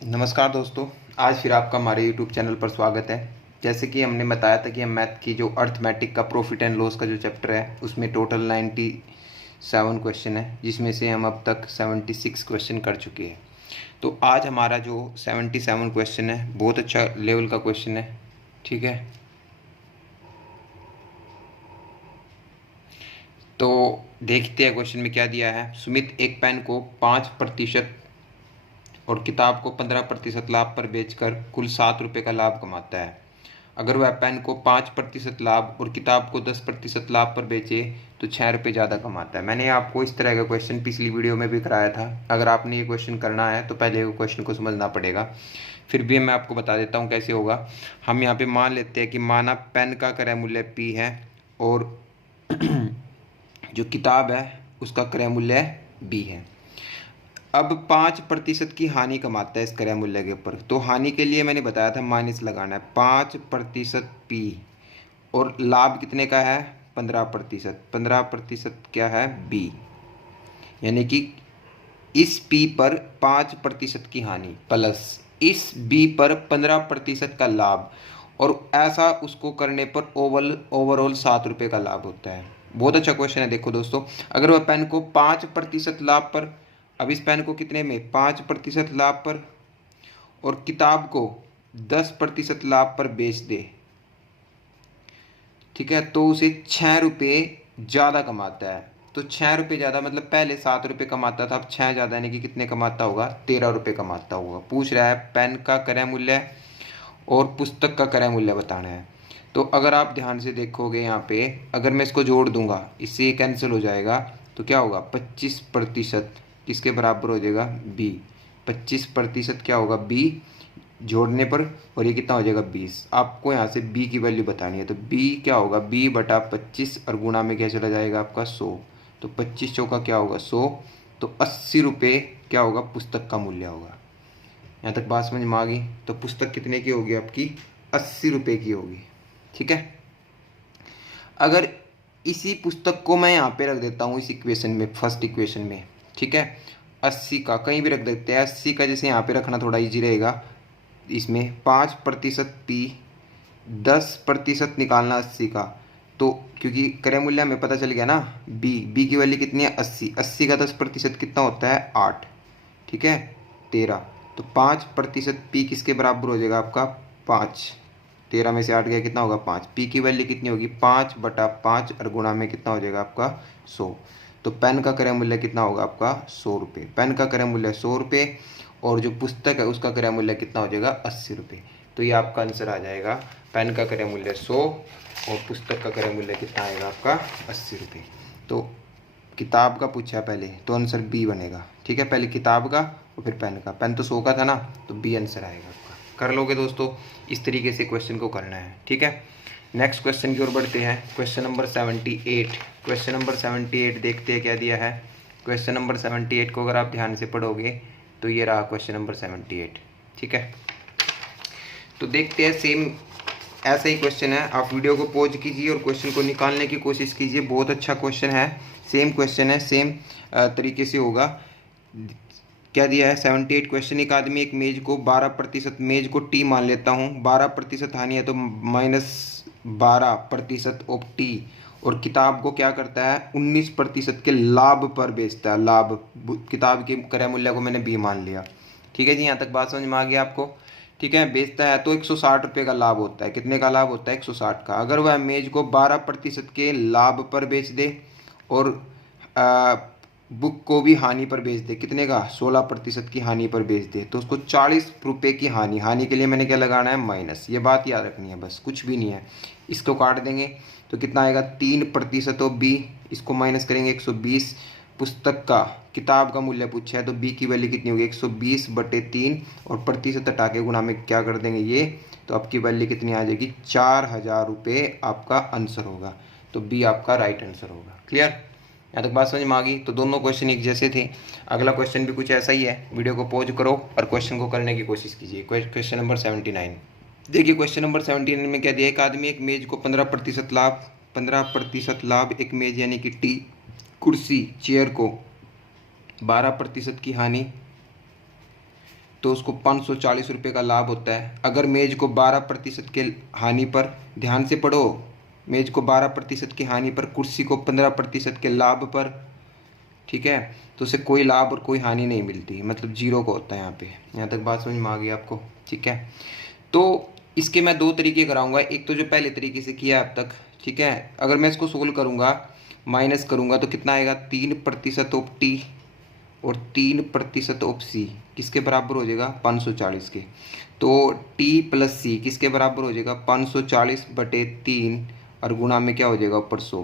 नमस्कार दोस्तों। आज फिर आपका हमारे YouTube चैनल पर स्वागत है। जैसे कि हमने बताया था कि हम मैथ की जो अर्थमेटिक का प्रॉफिट एंड लॉस का जो चैप्टर है उसमें टोटल 97 क्वेश्चन है, जिसमें से हम अब तक 76 क्वेश्चन कर चुके हैं। तो आज हमारा जो 77 क्वेश्चन है बहुत अच्छा लेवल का क्वेश्चन है। ठीक है, तो देखते हैं क्वेश्चन में क्या दिया है। सुमित एक पेन को 5% और किताब को 15% लाभ पर बेचकर कुल 7 रुपये का लाभ कमाता है। अगर वह पेन को 5% लाभ और किताब को 10% लाभ पर बेचे तो 6 रुपये ज़्यादा कमाता है। मैंने आपको इस तरह का क्वेश्चन पिछली वीडियो में भी कराया था। अगर आपने ये क्वेश्चन करना है तो पहले वो क्वेश्चन को समझना पड़ेगा, फिर भी मैं आपको बता देता हूँ कैसे होगा। हम यहाँ पे मान लेते हैं कि माना पेन का क्रय मूल्य P है और जो किताब है उसका क्रय मूल्य B है। अब 5% की हानि कमाता है इस क्रय मूल्य के ऊपर, तो हानि के लिए मैंने बताया था माइनस लगाना है। 5% P और लाभ कितने का है 15%। 15% क्या है B, यानी कि इस P पर 5% की हानि प्लस इस B पर 15% का लाभ, और ऐसा उसको करने पर ओवरऑल 7 रुपये का लाभ होता है। बहुत अच्छा क्वेश्चन है। देखो दोस्तों, अगर वह पेन को 5% लाभ पर, अब इस पेन को कितने में 5% लाभ पर और किताब को 10% लाभ पर बेच दे, ठीक है, तो उसे 6 रुपये ज़्यादा कमाता है। तो 6 रुपये ज़्यादा मतलब पहले 7 रुपये कमाता था, अब 6 ज़्यादा यानी कि कितने कमाता होगा 13 रुपये कमाता होगा। पूछ रहा है पेन का क्रय मूल्य और पुस्तक का क्रय मूल्य बताना है। तो अगर आप ध्यान से देखोगे यहाँ पे, अगर मैं इसको जोड़ दूंगा इससे ये कैंसिल हो जाएगा, तो क्या होगा 25% किसके बराबर हो जाएगा B। 25% क्या होगा B जोड़ने पर, और ये कितना हो जाएगा 20। आपको यहाँ से B की वैल्यू बतानी है, तो B क्या होगा B/25 और गुणा में क्या चला जाएगा आपका 100। तो 25 चौका क्या होगा 100, तो 80 रुपये क्या होगा पुस्तक का मूल्य होगा। यहाँ तक बात समझ में आ गई। तो पुस्तक कितने की होगी आपकी 80 रुपये की होगी। ठीक है, अगर इसी पुस्तक को मैं यहाँ पे रख देता हूँ इस इक्वेशन में, फर्स्ट इक्वेशन में, ठीक है, 80 का कहीं भी रख देते हैं। 80 का जैसे यहाँ पे रखना थोड़ा इजी रहेगा। इसमें 5% P, 10% निकालना 80 का, तो क्योंकि क्रय मूल्य हमें पता चल गया ना B की वैल्यू कितनी है 80। 80 का 10% कितना होता है 8, ठीक है 13। तो 5% P किसके बराबर हो जाएगा आपका 5। 13 में से 8 गया कितना होगा 5। P की वैल्यू कितनी होगी 5/5 और गुणा में कितना हो जाएगा आपका 100। तो पेन का क्रय मूल्य कितना होगा आपका 100 रुपये। पेन का क्रय मूल्य 100 रुपये और जो पुस्तक है उसका क्रय मूल्य कितना हो जाएगा 80 रुपये। तो ये आपका आंसर आ जाएगा, पेन का क्रय मूल्य 100 और पुस्तक का क्रय मूल्य कितना आएगा आपका 80 रुपये। तो किताब का पूछा है पहले, तो आंसर B बनेगा। ठीक है, पहले किताब का और फिर पेन का। पेन तो 100 का था ना, तो B आंसर आएगा आपका। कर लोगे दोस्तों, इस तरीके से क्वेश्चन को करना है। ठीक है, नेक्स्ट क्वेश्चन की ओर बढ़ते हैं। Question number 78। क्वेश्चन नंबर 78 देखते हैं क्या दिया है। क्वेश्चन नंबर 78 को अगर आप ध्यान से पढ़ोगे तो ये रहा क्वेश्चन नंबर 78। ठीक है, तो देखते हैं सेम ऐसा ही क्वेश्चन है। आप वीडियो को पॉज कीजिए और क्वेश्चन को निकालने की कोशिश कीजिए। बहुत अच्छा क्वेश्चन है, सेम क्वेश्चन है, सेम तरीके से होगा। क्या दिया है 78 क्वेश्चन। एक आदमी एक मेज को 12%, मेज को T मान लेता हूँ, 12% हानि है तो -12% ऑफ T, और किताब को क्या करता है 19% के लाभ पर बेचता है। लाभ, किताब के क्रय मूल्य को मैंने B मान लिया। ठीक है जी, यहाँ तक बात समझ में आ गई आपको। ठीक है, बेचता है तो 160 रुपये का लाभ होता है। कितने का लाभ होता है 160 का। अगर वह मेज को 12% के लाभ पर बेच दे और बुक को भी हानि पर बेच दे, कितने का 16% की हानि पर बेच दे, तो उसको 40 रुपये की हानि। हानि के लिए मैंने क्या लगाना है माइनस, ये बात याद रखनी है, बस कुछ भी नहीं है। इसको काट देंगे तो कितना आएगा 3% ऑफ B, इसको माइनस करेंगे 120। पुस्तक का, किताब का मूल्य पूछा है तो B की वैल्यू कितनी होगी 120/3 और प्रतिशत हटा के गुणा में क्या कर देंगे ये, तो आपकी वैल्यू कितनी आ जाएगी 4000 रुपये आपका आंसर होगा। तो B आपका राइट आंसर होगा। क्लियर, यहाँ तक बात समझ में आ गई। तो दोनों क्वेश्चन एक जैसे थे। अगला क्वेश्चन भी कुछ ऐसा ही है। वीडियो को पॉज करो और क्वेश्चन को करने की कोशिश कीजिए। क्वेश्चन नंबर 79 देखिए। क्वेश्चन नंबर 79 में क्या दिया, एक आदमी एक मेज को 15% लाभ, एक मेज यानी कि T कुर्सी चेयर को 12% की हानि तो उसको 540 रुपये का लाभ होता है। अगर मेज को 12% के हानि पर, ध्यान से पढ़ो, मेज को 12% की हानि पर, कुर्सी को 15% के लाभ पर, ठीक है, तो उसे कोई लाभ और कोई हानि नहीं मिलती, मतलब जीरो का होता है यहाँ पे। यहाँ तक बात समझ में आ गई आपको, ठीक है। तो इसके मैं दो तरीके कराऊंगा, एक तो जो पहले तरीके से किया अब तक, ठीक है। अगर मैं इसको सोल्व करूंगा, माइनस करूंगा तो कितना आएगा, 3% ऑफ टी और 3% ऑफ सी किसके बराबर हो जाएगा, 540 के। तो टी प्लस सी किसके बराबर हो जाएगा, 540/3 और गुणा में क्या हो जाएगा ऊपर 100,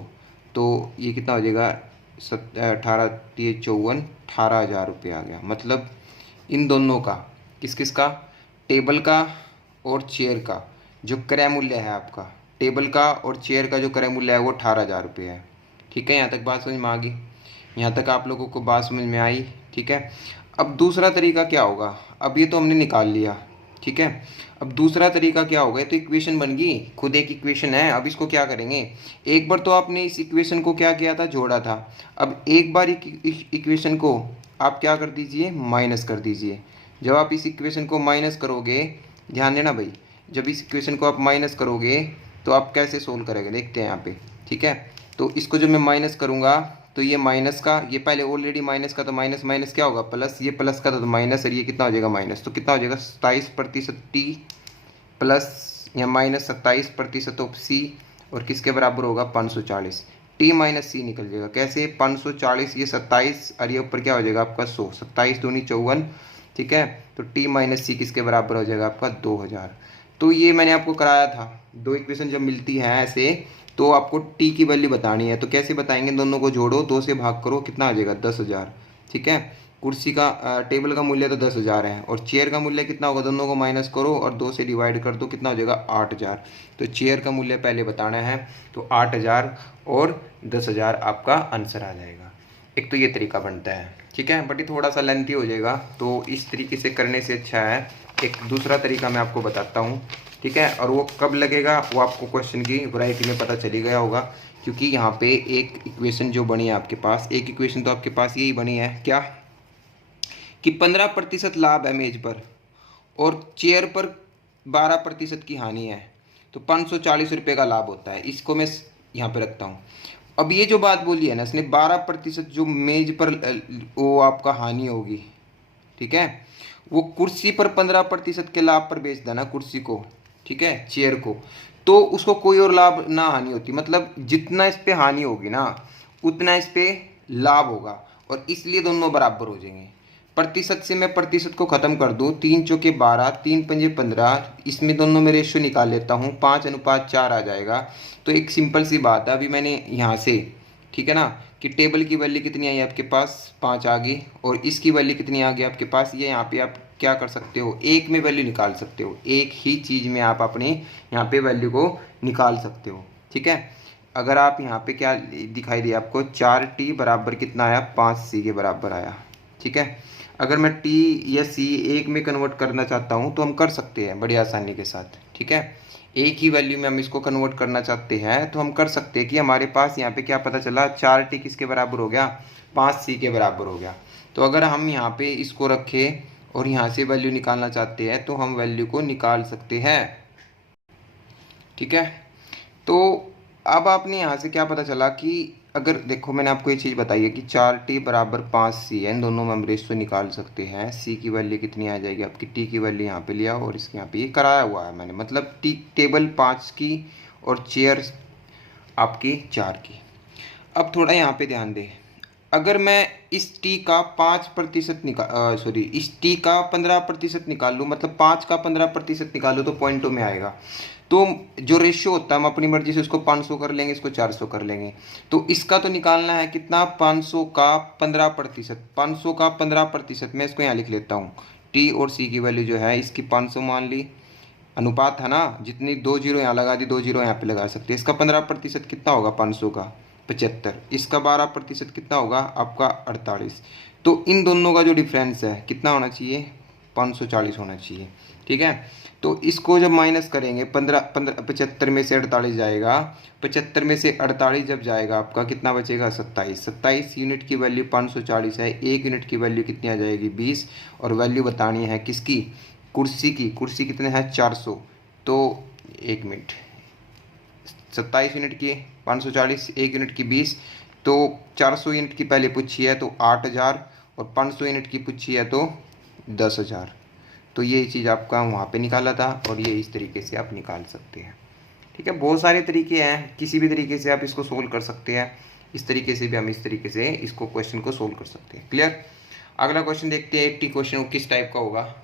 तो ये कितना हो जाएगा, 18×3 = 54, 18,000 रुपये आ गया। मतलब इन दोनों का, किस किस का, टेबल का और चेयर का जो क्रय मूल्य है आपका, टेबल का और चेयर का जो क्रय मूल्य है वो 18,000 रुपये है, ठीक है। यहाँ तक बात समझ में आ गई, यहाँ तक आप लोगों को बात समझ में आई, ठीक है। अब दूसरा तरीका क्या होगा, अब ये तो हमने निकाल लिया, ठीक है। अब दूसरा तरीका क्या होगा, तो इक्वेशन बन गई, खुद एक इक्वेशन है। अब इसको क्या करेंगे, एक बार तो आपने इस इक्वेशन को क्या किया था, जोड़ा था। अब एक बार इक्वेशन को आप क्या कर दीजिए, माइनस कर दीजिए। जब आप इस इक्वेशन को माइनस करोगे, ध्यान देना भाई, जब इस इक्वेशन को आप माइनस करोगे तो आप कैसे सोल्व करेंगे, देखते हैं यहाँ पे, ठीक है। तो इसको जब मैं माइनस करूँगा तो ये माइनस का, ये पहले ऑलरेडी माइनस का, तो माइनस माइनस क्या होगा, प्लस, ये प्लस का तो माइनस, और ये कितना हो जाएगा माइनस, तो कितना हो जाएगा 27% टी प्लस या माइनस 27% ऑफ सी, और किसके बराबर होगा 540। टी माइनस सी निकल जाएगा कैसे, 540, ये 27 और ये ऊपर क्या हो जाएगा आपका 100, 27 दूनी 54, ठीक है। तो टी माइनस सी किसके बराबर हो जाएगा आपका 2000। तो ये मैंने आपको कराया था, दो इक्वेशन जब मिलती हैं ऐसे तो आपको टी की वैल्यू बतानी है। तो कैसे बताएंगे, दोनों को जोड़ो, 2 से भाग करो, कितना आ जाएगा 10,000, ठीक है। कुर्सी का टेबल का मूल्य तो 10,000 है, और चेयर का मूल्य कितना होगा, दोनों को माइनस करो और 2 से डिवाइड कर दो, कितना हो जाएगा 8,000। तो चेयर का मूल्य पहले बताना है, तो 8,000 और 10,000 आपका आंसर आ जाएगा। एक तो ये तरीका बनता है, ठीक है, बट ये थोड़ा सा लेंथी हो जाएगा, तो इस तरीके से करने से अच्छा है एक दूसरा तरीका मैं आपको बताता हूँ, ठीक है। और वो कब लगेगा, वो आपको क्वेश्चन की वैरायटी में पता चली गया होगा, क्योंकि यहाँ पे एक इक्वेशन जो बनी है आपके पास, एक इक्वेशन तो आपके पास यही बनी है क्या, कि 15% लाभ है मेज पर और चेयर पर 12% की हानि है, तो 540 रुपये का लाभ होता है। इसको मैं यहाँ पे रखता हूँ। अब ये जो बात बोली है ना इसने, 12% जो मेज पर वो आपका हानि होगी, ठीक है, वो कुर्सी पर 15% के लाभ पर बेच देना कुर्सी को, ठीक है, चेयर को, तो उसको कोई और लाभ ना हानि होती। मतलब जितना इस पे हानि होगी ना उतना इस पे लाभ होगा, और इसलिए दोनों बराबर हो जाएंगे। प्रतिशत से मैं प्रतिशत को खत्म कर दूं, 3 चौके 12, 3 पंजे 15, इसमें दोनों में रेशियो निकाल लेता हूँ, 5:4 आ जाएगा। तो एक सिंपल सी बात है, अभी मैंने यहाँ से, ठीक है ना, कि टेबल की वैल्यू कितनी आई आपके पास 5 आ गई, और इसकी वैल्यू कितनी आ गई आपके पास, ये यहाँ पे आप क्या कर सकते हो, एक में वैल्यू निकाल सकते हो, एक ही चीज़ में आप अपने यहाँ पे वैल्यू को निकाल सकते हो, ठीक है। अगर आप यहाँ पे क्या दिखाई दिया आपको, 4t बराबर कितना आया, 5c के बराबर आया, ठीक है। अगर मैं t या c एक में कन्वर्ट करना चाहता हूँ तो हम कर सकते हैं बड़ी आसानी के साथ, ठीक है। एक ही वैल्यू में हम इसको कन्वर्ट करना चाहते हैं तो हम कर सकते हैं कि हमारे पास यहाँ पे क्या पता चला, 4t किसके बराबर हो गया, 5c के बराबर हो गया। तो अगर हम यहाँ पे इसको रखें और यहाँ से वैल्यू निकालना चाहते हैं तो हम वैल्यू को निकाल सकते हैं, ठीक है। तो अब आपने यहाँ से क्या पता चला कि अगर देखो मैंने आपको ये चीज़ बताई है कि 4t बराबर 5c है, इन दोनों में हम रेशियो निकाल सकते हैं। c की वैल्यू कितनी आ जाएगी आपकी, t की वैल्यू यहाँ पे लिया और इसके यहाँ पे ये कराया हुआ है मैंने, मतलब टेबल 5 की और चेयर आपकी 4 की। अब थोड़ा यहाँ पे ध्यान दें, अगर मैं इस t का 5% इस t का 15% निकाल लूँ, मतलब 5 का 15% निकालूँ तो पॉइंटों में आएगा। तो जो रेशियो होता है हम अपनी मर्जी से उसको 500 कर लेंगे, इसको 400 कर लेंगे। तो इसका तो निकालना है कितना, 500 का 15%, 500 का 15%, मैं इसको यहाँ लिख लेता हूँ। t और c की वैल्यू जो है इसकी 500 मान ली, अनुपात है ना, जितनी 2 जीरो यहाँ लगा दी, 2 जीरो यहाँ पे लगा सकते हैं। इसका 15% कितना होगा, 500 का 75, इसका 12% कितना होगा आपका 48। तो इन दोनों का जो डिफरेंस है कितना होना चाहिए, 540 होना चाहिए। ठीक है, तो इसको जब माइनस करेंगे 75 में से 48 जाएगा, 75 में से 48 जब जाएगा आपका कितना बचेगा 27 यूनिट की वैल्यू 540 है, 1 यूनिट की वैल्यू कितनी आ जाएगी 20, और वैल्यू बतानी है किसकी, कुर्सी की। कुर्सी कितने है 400, तो 1 मिनट, 27 यूनिट की 540, 1 यूनिट की 20, तो 400 यूनिट की पहले पूछी है तो 8000, और 500 यूनिट की पूछी है तो 10,000। तो ये चीज़ आपका वहाँ पे निकाला था, और ये इस तरीके से आप निकाल सकते हैं। ठीक है, बहुत सारे तरीके हैं, किसी भी तरीके से आप इसको सोल्व कर सकते हैं। इस तरीके से भी हम इस तरीके से इसको क्वेश्चन को सोल्व कर सकते हैं। क्लियर। अगला क्वेश्चन देखते हैं, 80 क्वेश्चन किस टाइप का होगा।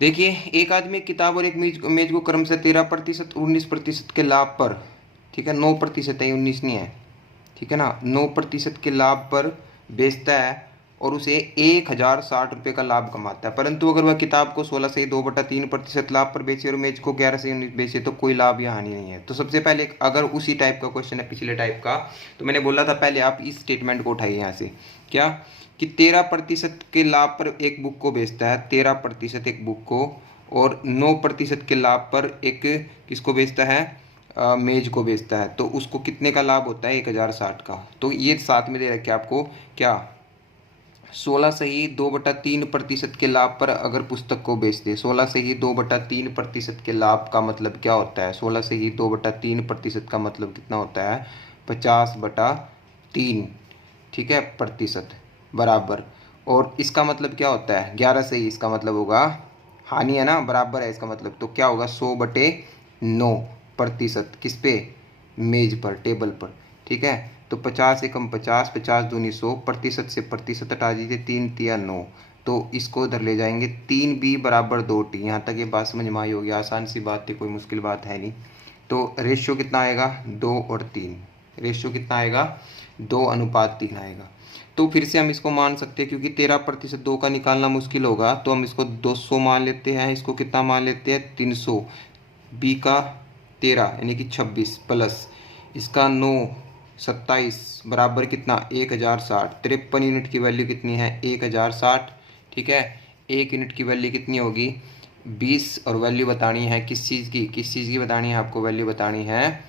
देखिए, एक आदमी किताब और एक मेज को क्रमशः 13%, 19% के लाभ पर, ठीक है 9% है, 19 नहीं है, ठीक है ना, 9% के लाभ पर बेचता है और उसे 1060 रुपये का लाभ कमाता है। परंतु अगर वह किताब को 16 से 2/3% लाभ पर बेचे और मेज को 11 से 19 बेचे तो कोई लाभ या हानि नहीं है। तो सबसे पहले अगर उसी टाइप का क्वेश्चन है, पिछले टाइप का, तो मैंने बोला था पहले आप इस स्टेटमेंट को उठाइए यहाँ से, क्या कि 13% के लाभ पर एक बुक को बेचता है, 13% एक बुक को, और 9% के लाभ पर एक किसको बेचता है, मेज को बेचता है। तो उसको कितने का लाभ होता है 1060 का। तो ये साथ में दे रखे आपको क्या, 16 से ही 2/3% के लाभ पर अगर पुस्तक को बेच दे, 16 से ही 2/3% के लाभ का मतलब क्या होता है, 16 से ही 2/3% का मतलब कितना होता है 50/3, ठीक है, प्रतिशत बराबर। और इसका मतलब क्या होता है 11 से ही, इसका मतलब होगा हानि है ना, बराबर है इसका मतलब, तो क्या होगा 100/9% किस पे, मेज पर, टेबल पर। ठीक है, तो 50 से कम 50, 50 दूनी 100, प्रतिशत से प्रतिशत हटा दीजिए, 3 तिया 9, तो इसको उधर ले जाएंगे, 3b बराबर 2t। यहाँ तक ये बात समझ में आई होगी, आसान सी बात थी, कोई मुश्किल बात है नहीं। तो रेशियो कितना आएगा 2 और 3, रेशियो कितना आएगा 2:3 आएगा। तो फिर से हम इसको मान सकते हैं, क्योंकि 13% 2 का निकालना मुश्किल होगा, तो हम इसको 200 मान लेते हैं, इसको कितना मान लेते हैं 300, b का 13 यानी कि 26 प्लस इसका 9 27 बराबर कितना 1060। 53 यूनिट की वैल्यू कितनी है 1060। ठीक है, 1 यूनिट की वैल्यू कितनी होगी 20, और वैल्यू बतानी है किस चीज़ की, किस चीज़ की बतानी है आपको, वैल्यू बतानी है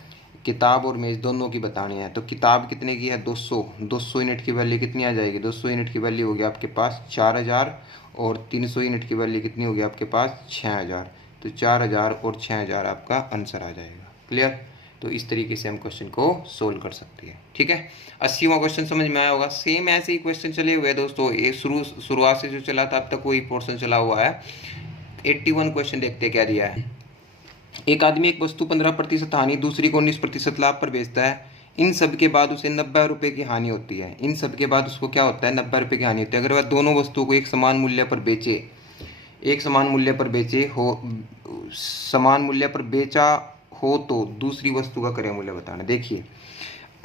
किताब और मेज दोनों की बतानी है। तो किताब कितने की है 200, 200 यूनिट की वैल्यू कितनी आ जाएगी, 200 यूनिट की वैल्यू होगी आपके पास 4000, और 300 यूनिट की वैल्यू कितनी होगी आपके पास 6000। तो 4000 और 6000 आपका आंसर आ जाएगा। क्लियर। तो इस तरीके से हम क्वेश्चन को सोल्व कर सकते हैं। ठीक है, 80वां क्वेश्चन समझ में आया होगा। सेम ऐसे ही क्वेश्चन चले हुए हैं दोस्तों, ये शुरुआत से जो चला था अब तक वही पोर्शन चला हुआ है। 81 क्वेश्चन देखते हैं क्या दिया है। एक आदमी एक वस्तु 15% हानि, दूसरी को 19% लाभ पर बेचता है। इन सब के बाद उसे 90 रुपये की हानि होती है। इन सब के बाद उसको क्या होता है 90 रुपये की हानि होती है। अगर वह दोनों वस्तुओं को एक समान मूल्य पर बेचे, एक समान मूल्य पर बेचे हो, समान मूल्य पर बेचा हो तो दूसरी वस्तु का क्रय मूल्य बताना। देखिए,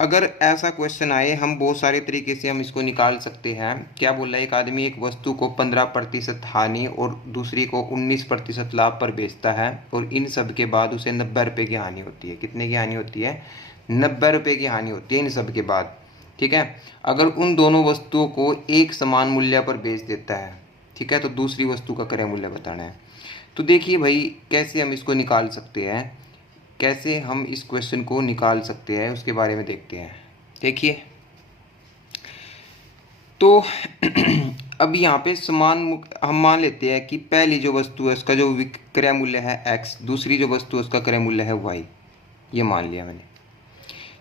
अगर ऐसा क्वेश्चन आए, हम बहुत सारे तरीके से हम इसको निकाल सकते हैं। क्या बोल रहा है, एक आदमी एक वस्तु को 15% हानि और दूसरी को 19% लाभ पर बेचता है, और इन सब के बाद उसे 90 रुपये की हानि होती है। कितने की हानि होती है 90 रुपये की हानि होती है इन सब के बाद। ठीक है, अगर उन दोनों वस्तुओं को एक समान मूल्य पर बेच देता है, ठीक है, तो दूसरी वस्तु का क्रय मूल्य बताना है। तो देखिए भाई, कैसे हम इसको निकाल सकते हैं, कैसे हम इस क्वेश्चन को निकाल सकते हैं उसके बारे में देखते हैं। देखिए, तो अब यहाँ पे हम मान लेते हैं कि पहली जो वस्तु है उसका जो विक्रय मूल्य है x, दूसरी जो वस्तु है उसका क्रय मूल्य है y, ये मान लिया मैंने।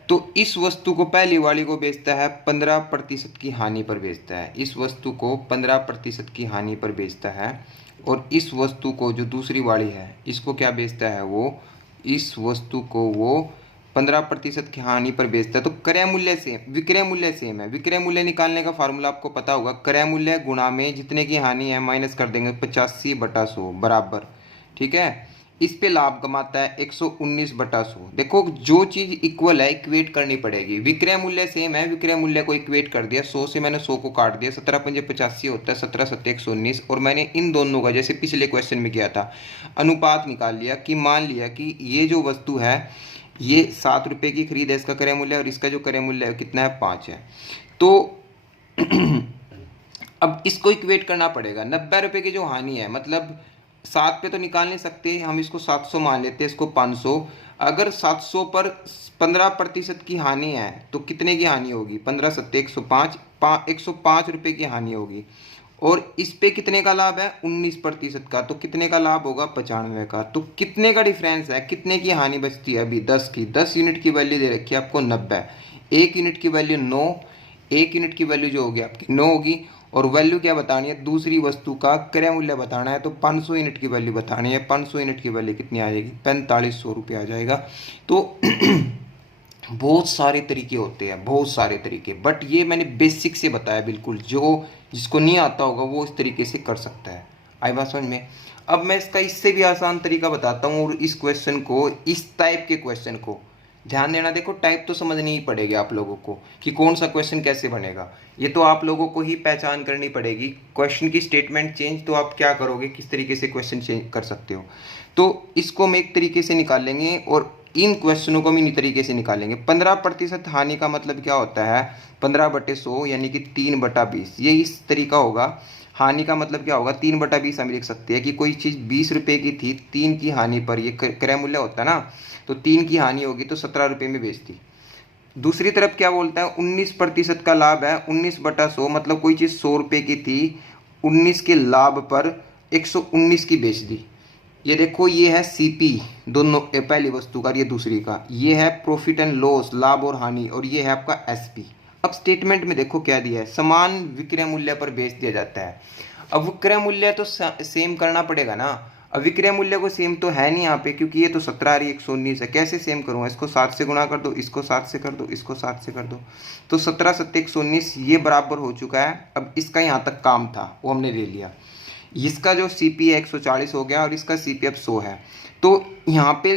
तो इस वस्तु को पहली वाली को बेचता है 15% की हानि पर बेचता है, इस वस्तु को 15% की हानि पर बेचता है, और इस वस्तु को जो दूसरी वाली है इसको क्या बेचता है, वो इस वस्तु को वो 15% की हानि पर बेचता है। तो क्रय मूल्य सेम, विक्रय मूल्य सेम है। विक्रय मूल्य निकालने का फार्मूला आपको पता होगा, क्रय मूल्य गुणा में जितने की हानि है माइनस कर देंगे 85/100 बराबर। ठीक है, इस पे लाभ कमाता है 119/100। देखो, जो चीज़ इक्वल है इक्वेट करनी पड़ेगी। विक्रय मूल्य सेम है, विक्रय मूल्य को इक्वेट कर दिया, 100 से मैंने 100 को काट दिया, 17×5 = 85 होता है, 17×7 = 119, और मैंने इन दोनों का जैसे पिछले क्वेश्चन में किया था अनुपात निकाल लिया, कि मान लिया कि ये जो वस्तु है ये 7 रुपये की खरीद है, इसका क्रय मूल्य, और इसका जो क्रय मूल्य है कितना है 5 है। तो अब इसको इक्वेट करना पड़ेगा। 90 रुपये की जो हानि है, मतलब 7 पे तो निकाल नहीं सकते, हम इसको 700 मान लेते हैं, इसको 500। अगर 700 पर 15% की हानि है तो कितने की हानि होगी? 15 सत्ते 105, 105 रुपये की हानि होगी। और इस पे कितने का लाभ है? 19% का, तो कितने का लाभ होगा? 95 का। तो कितने का डिफरेंस है, कितने की हानि बचती है? अभी 10 की। 10 यूनिट की वैल्यू दे रखी है आपको 90, 1 यूनिट की वैल्यू 9, 1 यूनिट की वैल्यू जो होगी आपकी 9 होगी। और वैल्यू क्या बतानी है? दूसरी वस्तु का क्रय मूल्य बताना है, तो 500 यूनिट की वैल्यू बतानी है। 500 यूनिट की वैल्यू कितनी आ जाएगी? 4500 रुपये आ जाएगा। तो बहुत सारे तरीके होते हैं, बहुत सारे तरीके, बट ये मैंने बेसिक से बताया बिल्कुल। जो जिसको नहीं आता होगा वो इस तरीके से कर सकता है। आई बात समझ में? अब मैं इसका इससे भी आसान तरीका बताता हूँ, और इस क्वेश्चन को, इस टाइप के क्वेश्चन को ध्यान देना। देखो, टाइप तो समझनी ही पड़ेगी आप लोगों को कि कौन सा क्वेश्चन कैसे बनेगा। ये तो आप लोगों को ही पहचान करनी पड़ेगी। क्वेश्चन की स्टेटमेंट चेंज तो आप क्या करोगे, किस तरीके से क्वेश्चन चेंज कर सकते हो। तो इसको हम एक तरीके से निकाल लेंगे, और इन क्वेश्चनों को हम इन्हीं तरीके से निकालेंगे। 15% हानि का मतलब क्या होता है? 15/100 यानी कि 3/20। ये इस तरीका होगा। हानि का मतलब क्या होगा? 3/20 हम लिख सकते हैं कि कोई चीज़ 20 रुपये की थी, 3 की हानि पर, ये क्रय मूल्य होता है ना, तो 3 की हानि होगी तो 17 रुपये में बेचती। दूसरी तरफ क्या बोलता है? 19% का लाभ है। 19/100 मतलब कोई चीज़ 100 रुपये की थी, 19 के लाभ पर 119 की बेच दी। ये देखो, ये है सीपी, दोनों, पहली वस्तु का, ये दूसरी का। ये है प्रॉफिट एंड लॉस, लाभ और हानि, और ये है आपका एसपी। अब स्टेटमेंट में देखो क्या दिया है? समान विक्रय मूल्य पर बेच दिया जाता है। अब विक्रय मूल्य तो सेम करना पड़ेगा ना। अब विक्रय मूल्य को सेम तो है नहीं यहाँ पे, क्योंकि ये तो 17 रही, 119 है। कैसे सेम करूँगा? इसको 7 से गुणा कर दो, इसको 7 से कर दो, इसको 7 से कर दो, तो 17 सत्ते 119, ये बराबर हो चुका है। अब इसका यहाँ तक काम था वो हमने ले लिया। इसका जो सीपी है 140 हो गया, और इसका सीपी अब 100 है। तो यहाँ पे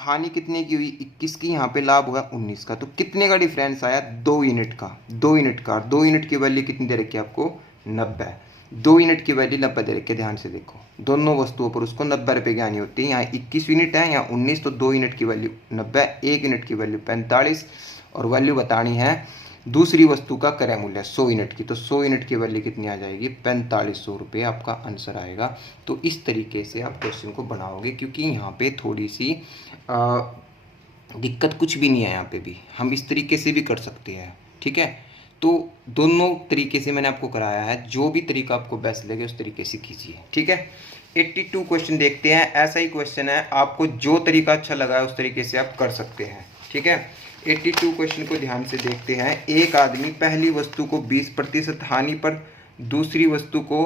हानि कितने की हुई? 21 की। यहाँ पे लाभ हुआ 19 का। तो कितने का डिफरेंस आया? 2 यूनिट का। 2 यूनिट का। 2 यूनिट की वैल्यू कितनी दे रखी है आपको? 90। 2 यूनिट की वैल्यू 90 दे रखी है। ध्यान से देखो, दोनों वस्तुओं पर उसको 90 रुपये की हानि होती है। यहाँ 21 यूनिट है, यहाँ 19, तो 2 यूनिट की वैल्यू 90, 1 यूनिट की वैल्यू 45, और वैल्यू बतानी है दूसरी वस्तु का क्रय मूल्य 100 यूनिट की। तो 100 यूनिट की वैल्यू कितनी आ जाएगी? 4500 रुपये आपका आंसर आएगा। तो इस तरीके से आप क्वेश्चन को बनाओगे, क्योंकि यहाँ पे थोड़ी सी दिक्कत कुछ भी नहीं है। यहाँ पे भी हम इस तरीके से भी कर सकते हैं, ठीक है। तो दोनों तरीके से मैंने आपको कराया है, जो भी तरीका आपको बेस्ट लगे उस तरीके से कीजिए, ठीक है। 82 क्वेश्चन देखते हैं। ऐसा ही क्वेश्चन है, आपको जो तरीका अच्छा लगा है उस तरीके से आप कर सकते हैं, ठीक है। 82 क्वेश्चन को ध्यान से देखते हैं। एक आदमी पहली वस्तु को 20% हानि पर, दूसरी वस्तु को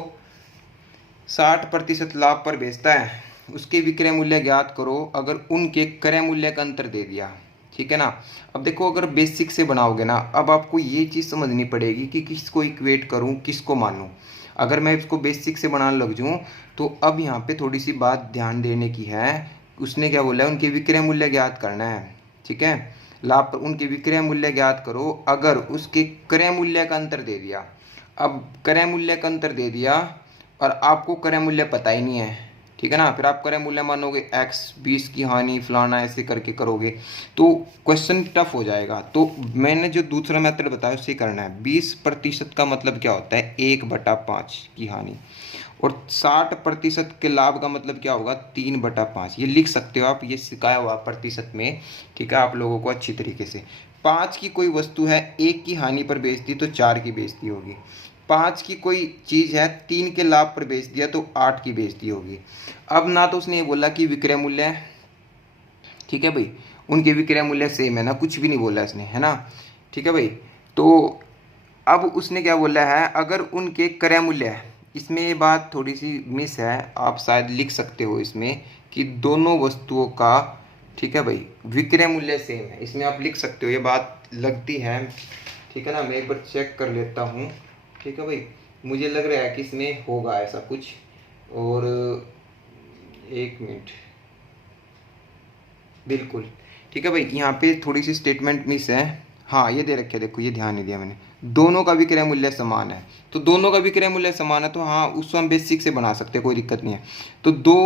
60% लाभ पर बेचता है। उसके विक्रय मूल्य ज्ञात करो अगर उनके क्रय मूल्य का अंतर दे दिया, ठीक है ना। अब देखो, अगर बेसिक से बनाओगे ना, अब आपको ये चीज़ समझनी पड़ेगी कि किसको इक्वेट करूँ, किसको मानूँ। अगर मैं इसको बेसिक से बनाने लग जाऊँ तो अब यहाँ पे थोड़ी सी बात ध्यान देने की है। उसने क्या बोला है? उनके विक्रय मूल्य ज्ञात करना है, ठीक है। लाभ पर उनके विक्रय मूल्य ज्ञात करो अगर उसके क्रय मूल्य का अंतर दे दिया। अब क्रय मूल्य का अंतर दे दिया और आपको क्रय मूल्य पता ही नहीं है, ठीक है ना। फिर आप क्रय मूल्य मानोगे x, 20 की हानि, फलाना, ऐसे करके करोगे तो क्वेश्चन टफ हो जाएगा। तो मैंने जो दूसरा मेथड बताया उससे करना है। 20% का मतलब क्या होता है? 1/5 की हानि, और 60% के लाभ का मतलब क्या होगा? 3/5। ये लिख सकते हो आप, ये सिखाया हुआ प्रतिशत में, ठीक है, आप लोगों को अच्छी तरीके से। 5 की कोई वस्तु है, 1 की हानि पर बेचती तो 4 की बेचती होगी। 5 की कोई चीज़ है, 3 के लाभ पर बेच दिया तो 8 की बेचती होगी। अब ना तो उसने ये बोला कि विक्रय मूल्य है, ठीक है भाई, उनके विक्रय मूल्य सेम है ना, कुछ भी नहीं बोला इसने, है ना, ठीक है भाई। तो अब उसने क्या बोला है? अगर उनके क्रय मूल्य है, इसमें ये बात थोड़ी सी मिस है, आप शायद लिख सकते हो इसमें कि दोनों वस्तुओं का, ठीक है भाई, विक्रय मूल्य सेम है। इसमें आप लिख सकते हो, ये बात लगती है, ठीक है ना। मैं एक बार चेक कर लेता हूँ, ठीक है भाई। मुझे लग रहा है कि इसमें होगा ऐसा कुछ, और 1 मिनट, बिल्कुल, ठीक है भाई। यहाँ पे थोड़ी सी स्टेटमेंट मिस है। हाँ, ये दे रखे, देखो, ये ध्यान नहीं दिया मैंने। दोनों का विक्रय मूल्य समान है, तो दोनों का विक्रय मूल्य समान है, तो हाँ, उसको हम बेसिक से बना सकते हैं, कोई दिक्कत नहीं है। तो 2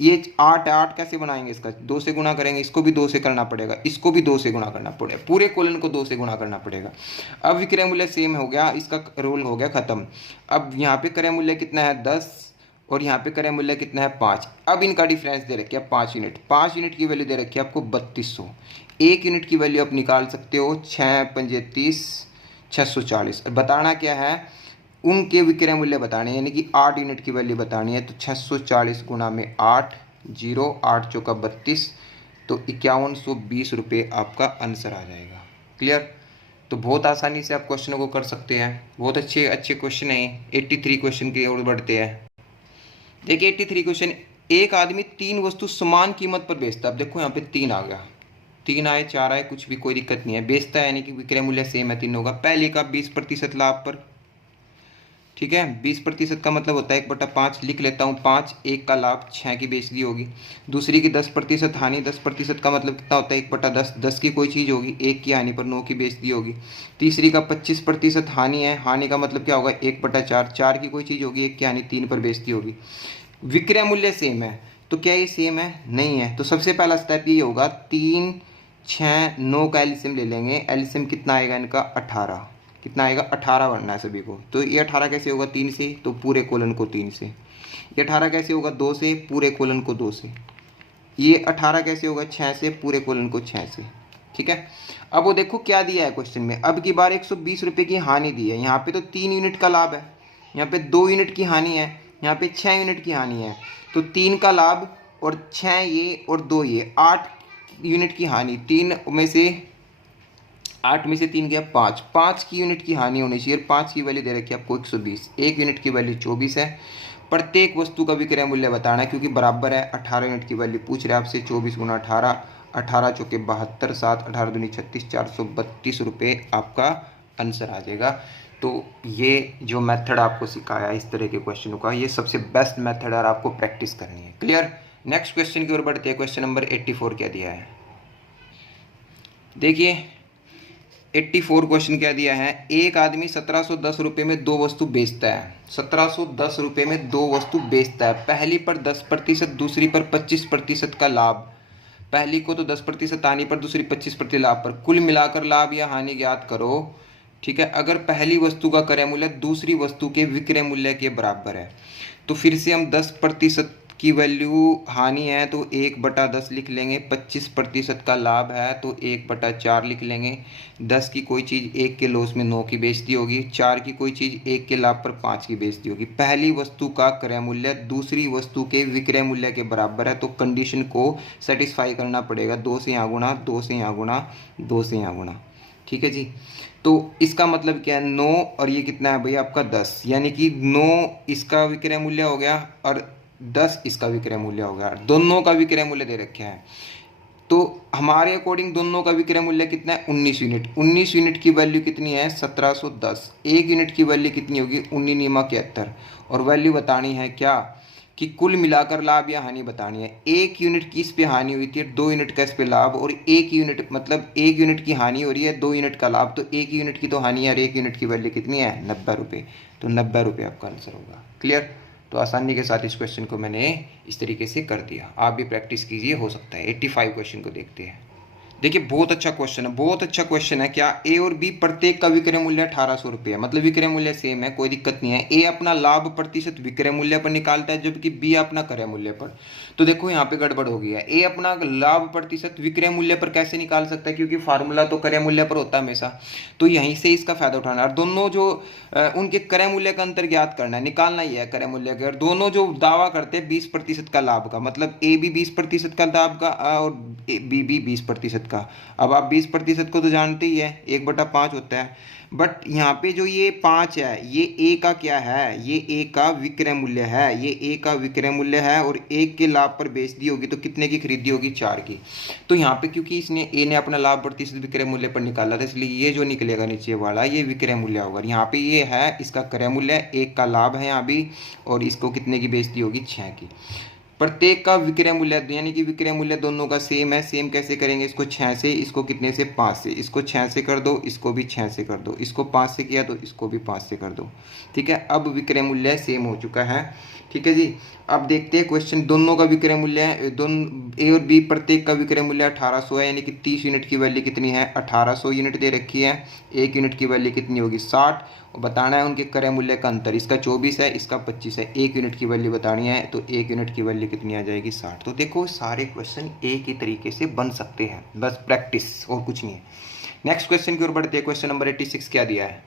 ये 8 है, 8 कैसे बनाएंगे, इसका 2 से गुणा करेंगे, इसको भी 2 से करना पड़ेगा, इसको भी 2 से गुणा करना पड़ेगा, पूरे कोलन को 2 से गुणा करना पड़ेगा। अब विक्रय मूल्य सेम हो गया, इसका रोल हो गया खत्म। अब यहाँ पे क्रय मूल्य कितना है 10 और यहाँ पे क्रय मूल्य कितना है 5। अब इनका डिफरेंस दे रखिए 5 यूनिट, 5 यूनिट की वैल्यू दे रखी है आपको 3200। 1 यूनिट की वैल्यू आप निकाल सकते हो 6 पंजे 30, 640। बताना क्या है, उनके विक्रय मूल्य बताने, यानी कि 8 यूनिट की वैल्यू बतानी है। तो 640 गुणा में 8, 0 8 चौका 32, तो 5120 रुपये आपका आंसर आ जाएगा। क्लियर। तो बहुत आसानी से आप क्वेश्चनों को कर सकते हैं, बहुत अच्छे अच्छे क्वेश्चन हैं। 83 क्वेश्चन की ओर बढ़ते हैं। देखिए 83 क्वेश्चन, एक आदमी 3 वस्तु समान कीमत पर बेचता है। अब देखो यहाँ पे 3 आ गया, 3 आए 4 आए कुछ भी कोई दिक्कत नहीं है, बेचता है यानी कि विक्रय मूल्य सेम है तीनों का। पहले का 20% लाभ पर, ठीक है, 20% का मतलब होता है 1/5, लिख लेता हूँ 5, 1 का लाभ 6 की बेचती होगी। दूसरी की 10% हानि, 10% का मतलब कितना होता है 1/10, 10 की कोई चीज़ होगी, 1 की हानि पर 9 की बेचती होगी। तीसरी का 25% हानि है, हानि का मतलब क्या होगा 1/4, 4 की कोई चीज़ होगी, 1 की हानि 3 पर बेचती होगी। विक्रय मूल्य सेम है, तो क्या ये सेम है, नहीं है। तो सबसे पहला स्टेप ये होगा 3 6 9 का एलसीएम ले लेंगे। एलसीएम कितना आएगा इनका 18, कितना आएगा 18 बनना है सभी को। तो ये 18 कैसे होगा 3 से, तो पूरे कोलन को 3 से। ये 18 कैसे होगा 2 से, पूरे कोलन को 2 से। ये 18 कैसे होगा 6 से, पूरे कोलन को 6 से। ठीक है। अब वो देखो क्या दिया है क्वेश्चन में, अब की बार 120 रुपये की हानि दी है। यहाँ पे तो 3 यूनिट का लाभ है, यहाँ पे 2 यूनिट की हानि है, यहाँ पे 6 यूनिट की हानि है। तो 3 का लाभ और 6 ये और 2 ये, 8 यूनिट की हानि। 3 में से 8 में से 3 गया 5, 5 की यूनिट की हानि होनी चाहिए। 5 की वैल्यू दे रखी है आपको 120, 1 यूनिट की वैल्यू 24 है। प्रत्येक वस्तु का विक्रय मूल्य बताना है, क्योंकि बराबर है। 18 यूनिट की वैल्यू पूछ रहे हैं आपसे, 24 गुना 18, 18 चौके 72, 7 18 दूनी 36, 432 रुपये आपका आंसर आ जाएगा। तो ये जो मेथड आपको सिखाया है इस तरह के क्वेश्चनों का, ये सबसे बेस्ट मेथड है और आपको प्रैक्टिस करनी है। क्लियर। नेक्स्ट क्वेश्चन की ओर बढ़ते हैं। क्वेश्चन नंबर 84 क्या दिया है, देखिए 84 क्वेश्चन क्या दिया है। एक आदमी 1710 रुपये में 2 वस्तु बेचता है। 1710 रुपये में 2 वस्तु बेचता है। पहली पर 10%, दूसरी पर 25% का लाभ। पहली को तो 10% हानि पर, दूसरी 25% लाभ पर। कुल मिलाकर लाभ या हानि ज्ञात करो। ठीक है। अगर पहली वस्तु का क्रय मूल्य दूसरी वस्तु के विक्रय मूल्य के बराबर है, तो फिर से हम 10% की वैल्यू हानि है तो 1/10 लिख लेंगे। 25% का लाभ है तो 1/4 लिख लेंगे। 10 की कोई चीज़ 1 के लॉस में 9 की बेचती होगी। 4 की कोई चीज़ 1 के लाभ पर 5 की बेचती होगी। पहली वस्तु का क्रय मूल्य दूसरी वस्तु के विक्रय मूल्य के बराबर है, तो कंडीशन को सेटिस्फाई करना पड़ेगा। 2 से यहाँ गुणा, 2 से यहाँ गुणा, 2 से यहाँ गुणा। ठीक है जी। तो इसका मतलब क्या है 9 और ये कितना है भाई आपका 10, यानी कि 9 इसका विक्रय मूल्य हो गया और 10 इसका विक्रय मूल्य हो गया। दोनों का विक्रय मूल्य दे रखे हैं, तो हमारे अकॉर्डिंग दोनों का विक्रय मूल्य कितना है 19 यूनिट। 19 यूनिट की वैल्यू कितनी है 1710। 1 यूनिट की वैल्यू कितनी होगी 19×71। और वैल्यू बतानी है क्या कि कुल मिलाकर लाभ या हानि बतानी है। 1 यूनिट की इस पे हानि हुई थी, 2 यूनिट का इस पे लाभ, और 1 यूनिट मतलब 1 यूनिट की हानि हो रही है, 2 यूनिट का लाभ। तो 1 यूनिट की तो हानि है और 1 यूनिट की वैल्यू कितनी है 90 रुपये। तो 90 रुपये आपका आंसर होगा। क्लियर। तो आसानी के साथ इस क्वेश्चन को मैंने इस तरीके से कर दिया, आप भी प्रैक्टिस कीजिए, हो सकता है। 85 क्वेश्चन को देखते हैं। देखिए बहुत अच्छा क्वेश्चन है, बहुत अच्छा क्वेश्चन है। क्या ए और बी प्रत्येक का विक्रय मूल्य 1800 रुपये है, मतलब विक्रय मूल्य सेम है, कोई दिक्कत नहीं है। ए अपना लाभ प्रतिशत विक्रय मूल्य पर निकालता है, जबकि बी अपना क्रय मूल्य पर। तो देखो यहाँ पे गड़बड़ हो गई है। ए अपना लाभ प्रतिशत विक्रय मूल्य पर कैसे निकाल सकता है, क्योंकि फार्मूला तो क्रय मूल्य पर होता है हमेशा। तो यहीं से इसका फायदा उठाना है। और दोनों जो उनके क्रय मूल्य का अंतर ज्ञात करना है, निकालना ही है क्रय मूल्य का। और दोनों जो दावा करते हैं 20% का लाभ का, मतलब ए भी 20% का लाभ का और बी भी 20% का। अब आप 20% को तो जानते ही है, 1/5 होता है। बट यहाँ पे जो ये 5 है, ये ए का क्या है, ये ए का विक्रय मूल्य है। ये ए का विक्रय मूल्य है और 1 के लाभ पर बेच दी होगी, तो कितने की खरीदी होगी 4 की। तो यहाँ पे क्योंकि इसने ए ने अपना लाभ प्रतिशत विक्रय मूल्य पर निकाला था, इसलिए ये जो निकलेगा नीचे वाला ये विक्रय मूल्य होगा। यहाँ पे ये है इसका क्रय मूल्य, 1 का लाभ है यहाँ भी, और इसको कितने की बेचती होगी 6 की। प्रत्येक का विक्रय मूल्य यानी कि विक्रय मूल्य दोनों का सेम है। सेम कैसे करेंगे, इसको 6 से, इसको कितने से, 5 से, इसको 6 से कर दो, इसको भी 6 से कर दो, इसको 5 से किया तो इसको भी 5 से कर दो। ठीक है, अब विक्रय मूल्य सेम हो चुका है। ठीक है जी, अब देखते हैं क्वेश्चन। दोनों का विक्रय मूल्य है, दोनों ए और बी, प्रत्येक का विक्रय मूल्य 1800 है, यानी कि 30 यूनिट की वैल्यू कितनी है, 1800 यूनिट दे रखी है। 1 यूनिट की वैल्यू कितनी होगी, 60, और बताना है उनके क्रय मूल्य का अंतर। इसका 24 है, इसका 25 है। 1 यूनिट की वैल्यू बतानी है, तो 1 यूनिट की वैल्यू कितनी आ जाएगी, 60। तो देखो सारे क्वेश्चन एक ही तरीके से बन सकते हैं, बस प्रैक्टिस और कुछ नहीं है। नेक्स्ट क्वेश्चन की ओर बढ़ते हैं। क्वेश्चन नंबर 86 क्या दिया है,